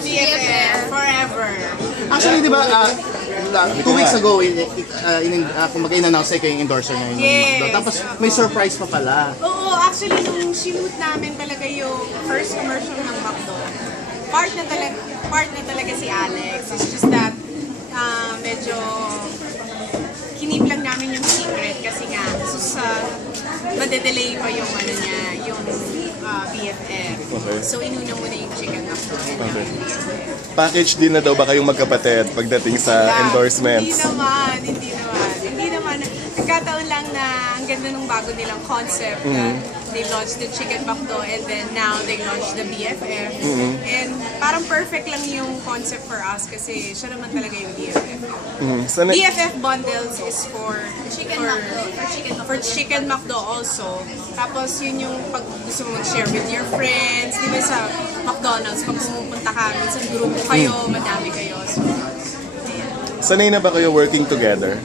BFF forever. Actually, di ba, 2 weeks ago, kumbaga in-announce kayo yung endorser niya. Yes. Tapos may surprise pa pala. Oo, actually, nung sinute namin talaga yung first commercial ng McDo, part na talaga si Alex. It's just that, medyo kinip lang namin yung secret kasi nga, madedelay pa yung yung BFF. Okay. So, inuna muna yung chicken McDo. Okay. Package din na daw ba kayong magkapatid pagdating sa endorsements? Hindi naman. Nagkataon lang na ang ganda nung bago nilang concept. They launched the chicken McDo and then now they launched the BFF. And parang perfect lang yung concept for us kasi siya naman talaga yung BFF. BFF bundles is for chicken McDo also. Tapos yun yung pag gusto mo mag-share with your friends. Di ba sa McDonald's, pag pumupunta ka, minsan grupo kayo, madami kayo. So, ayan. Sanay na ba kayo working together?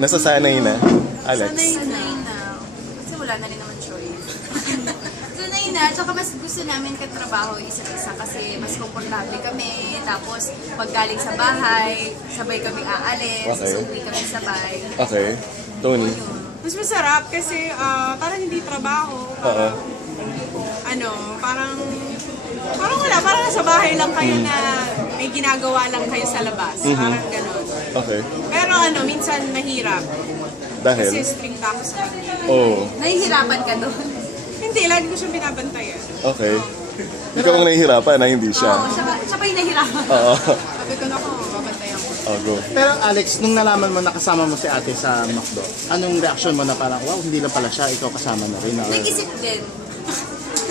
Nasasanay na, Alex? Sanay na. Kasi wala na rin naman choice. Sanay na. Tsaka mas gusto namin katrabaho isa't isa kasi mas komportable kami. Tapos pag galing sa bahay, sabay kami aalis. Okay. So uwi kami sabay. Okay. Tony? Mas masarap kasi parang hindi trabaho. Parang parang nasa bahay lang kayo na may ginagawa lang kayo sa labas. Parang gano'n. Okay. Pero minsan mahirap. Dahil? Kasi strict ako sa kanya. Oh, Nahihirapan ka doon. Hindi, lagi ko siyang binabantayan. okay. Ikaw ang nahihirapan na hindi Oo, siya. siya pa yung nahihirapan. Oo. Sabi ko na babantayan ko. Oh, go. Pero Alex, nung nalaman mo nakasama mo si ate sa McDo, anong reaction mo na parang, wow, hindi lang pala siya, ikaw kasama na rin? Nag-isip din.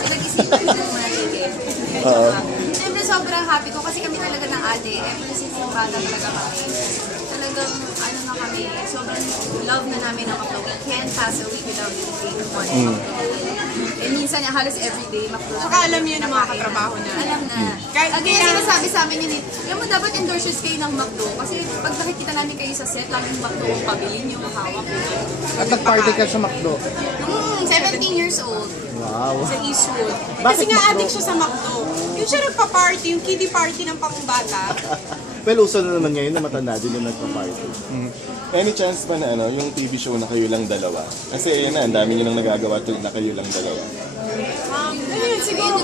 Nag-isip din ng mga tigil. Siyempre sobrang happy ko kasi kami talaga ng ate. Ever since yung bata talaga kami. Talagang na kami. Sobrang love na namin ang McDo. We can't pass a week without eating one McDo. And minsan halos everyday McDo. Saka alam niyo na mga katrabaho na. Alam na. Kahit Kaya sinasabi sa amin yun alam mo dapat endorsers kayo ng McDo. Kasi pag nakikita namin kayo sa set, laging McDo ang pabilin yung mahawak. At nag-party ka sa McDo. 17 years old. Wow. Sa Eastwood. Bakit Kasi nga McDo? addict siya sa McDo. Yung siya nagpa-party, yung kiddie party ng pangbata. Well, uso na naman ngayon na matanda din yung nagpa-party. Any chance ba na yung TV show na kayo lang dalawa? Kasi ayan na, ang dami nyo nang nagagawa to na kayo lang dalawa. Ayun, siguro.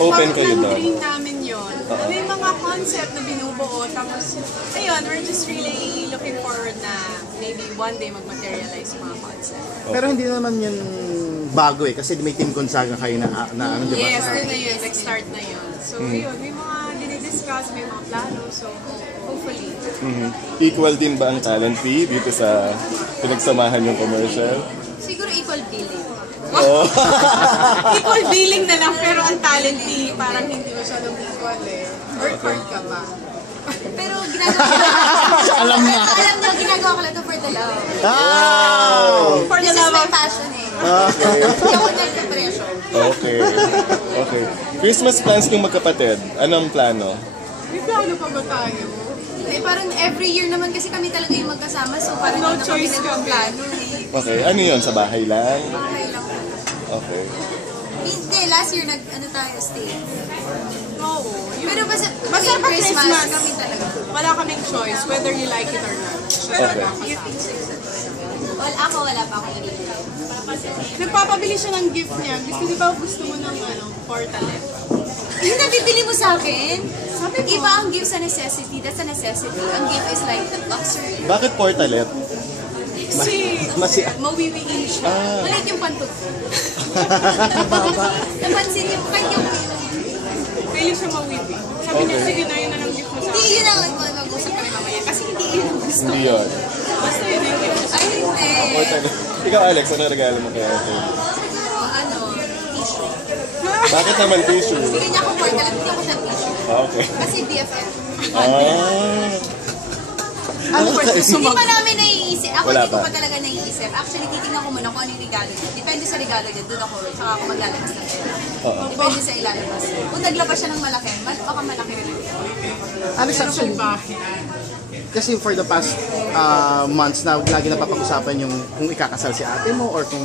Open kayo doon. Dream namin yun. May mga concept na binubuo. Tapos, ayun, we're just really looking forward na maybe one day mag-materialize yung mga concept. Pero hindi naman yun bago eh, kasi may Team Gonzaga kayo na ano, di ba? Yes, yun na yun. Nag-start na yun. So, yun, may mga dinidiscuss, may mga plano. So, hopefully. Equal din ba ang talent fee dito sa pinagsamahan yung commercial? Siguro equal billing. Equal billing na lang, pero ang talent fee, parang hindi masyadong equal eh. Work hard ka pa. Pero ginagawa ko lang. Alam na. Alam niyo, ginagawa ko lang to for the love. For the This is love my of... passion eh. Hindi ako nagka-pressure. Okay. Okay. Christmas plans ng magkapatid. Anong plano? May plano pa ba tayo? Eh, parang every year naman kasi kami talaga yung magkasama. So parang No hindi na choice kami kami. nagplano eh. Okay. Ano yun? Sa bahay lang? Bahay lang. Okay. Hindi, last year tayo stay. Oo. Pero basta Basta tuwing pag Christmas, Christmas, kami talaga. wala kaming choice, whether you like it or not. Okay. Wala pa ako nabibili. Nagpapabili siya ng gift niya. Di ba gusto mo ng portalet? Yung nabibili mo sa akin, Sabi ko, iba ang gift sa necessity. That's a necessity. Ang gift is like luxury. Bakit portalet? kasi mawiwiin siya. Maliit yung pantog ko. Napansin niyo, kahit yung Pwede siya mawiwi. Sabi niya, sige na, yun na lang gift mo sa hindi akin. yun ang mag-usap kami mamaya. Kasi hindi yun ang gusto. Hindi yun. Basta yun yung gift mo sa Ay, hindi. Portalet. Ikaw, Alex, ano regalo mo kay ate? Siguro, tissue. Bakit naman tissue? Bigyan niya ako portalet, hindi ako siya tissue. Okay. Kasi BFF. Ano ba? Hindi pa namin naiisip. Ako Wala hindi ko pa. pa talaga naiisip. Actually, titingnan ko muna kung ano yung regalo niya. Depende sa regalo niya. Doon ako, saka ako maglalabas ng pera. Depende sa ilalabas. Kung naglabas siya ng malaki, baka malaki rin. Alex, actually, kasi for the past months na lagi napapag-usapan yung kung ikakasal si ate mo or kung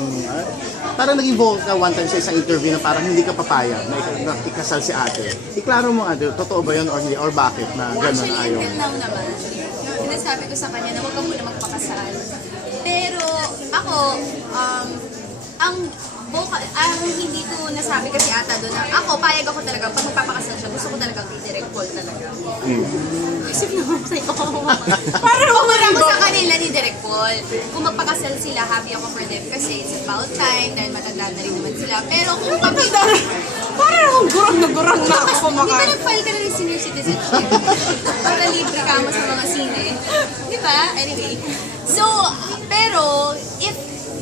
parang naging vocal ka one time sa isang interview na parang hindi ka papayag na ikasal si ate. Iklaro mo ate, totoo ba yun or hindi or bakit na gano'n Actually, ayaw? until now naman, sinasabi ko sa kanya na huwag ka muna magpakasal. Pero ako, ang hindi ko nasabi kasi ata doon na ako, payag ako talaga, pag magpapakasal siya, gusto ko talaga i-direct call talaga. Kasi namatay ko. Parang umara ko sa kanila ni Direct Paul. Kung magpakasal sila, happy ako for them kasi it's about time dahil matanda na rin naman sila. Pero kung matanda Parang akong gurang na ako Di ba kumakain. nag-file ka na ng senior citizenship? Para libre ka mo sa mga sine. Di ba? Anyway. So, pero, if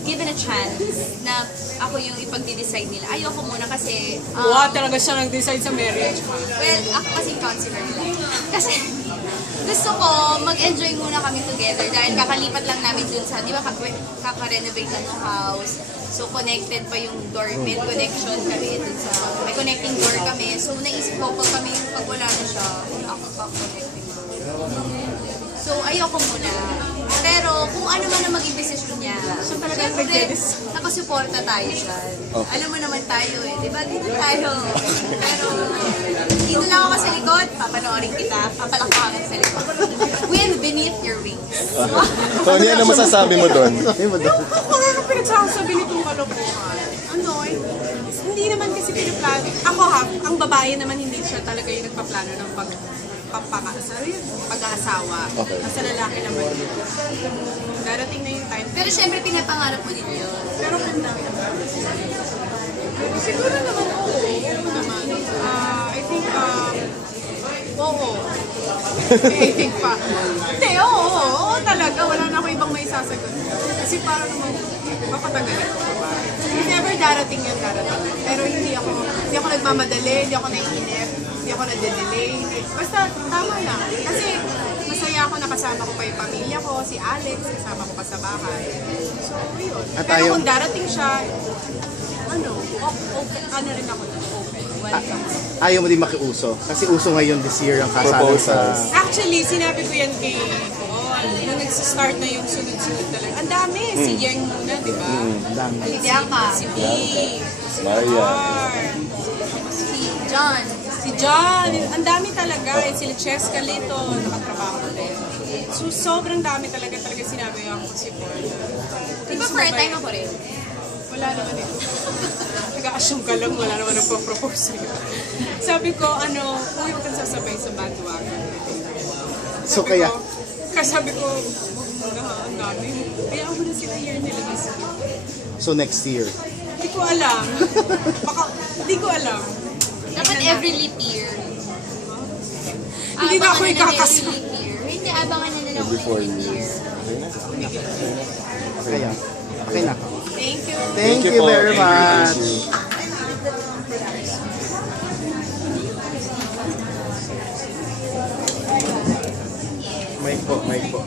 given a chance na ako yung ipag-decide nila, ayoko muna kasi, Wow, talaga siya nag-decide sa marriage. well, ako kasi counselor nila. Kasi, gusto ko mag-enjoy muna kami together dahil kakalipat lang namin dun sa, di ba, kaka-renovate lang yung house. So, connected pa yung door, med connection kami dun sa, may connecting door kami. So, naisip ko, pag wala na siya, ako pa connecting door. So, ayoko muna. Pero, kung ano man ang maging decision niya, syempre, nakasuporta tayo siya. Okay. Alam mo naman tayo eh, di ba? Dito tayo. Pero, dito lang ako sa likod, papanoorin kita, papalakpakan sa likod. Wind beneath your wings. Tony, ano masasabi mo doon? Sabi mo daw. Ano nung pinagsasabi nitong kalokohan? Ano eh? Hindi naman kasi pinaplano. Ako ha, ang babae naman hindi siya talaga yung nagpaplano ng pag-aasawa. Okay. Nasa lalaki naman yun. Darating na yung time. Pero syempre, pinapangarap mo din yun. Pero kung siguro naman oo. Oo naman. I think, oo. I think pa. Hindi, oo talaga. Wala na ako ibang may sasagot. Kasi parang naman, papatagalin ko ba? If ever darating yun, darating. Pero hindi ako nagmamadali, hindi ako naiinip, hindi ako nade-delay. Basta, tama lang. Kasi, masaya ako nakasama ko pa yung pamilya ko, si Alex, kasama ko pa sa bahay. So, yun. At Pero ayaw- kung darating siya, open, ano rin ako na, open. Welcome. Ayaw mo din makiuso. Kasi uso ngayon this year ang kasalan sa... Proposals. Actually, sinabi ko yan kay Paul, nung nag-start na yung sunod-sunod talaga. Ang dami, si Yang muna, di ba? Ang dami. Si Bianca, Si B, si Maria. Mar, si John, si John, ang dami talaga. Eh, sila Cheska Lito, nakatrabaho ko din. So, sobrang dami talaga sinabi ako si Paul. di ba for a time ako rin? Wala naman ito. Nag-a-assume ka lang, wala naman nagpo-propose sa'yo. Sabi ko, uy, huwag kang sasabay sa bandwagon. So kaya, Sabi ko, huwag muna ha, ang dami. Kaya ako na sila year nila isa. so next year. Hindi ko alam. Hindi ko alam. Dapat every leap year. Hindi na ako Abangan ikakasal. every leap year. Hindi, abangan na lang Every 4 ulit leap years. year. Kaya, okay na ako. Thank you. Thank you po. very Thank you. much. Mic po, mic po.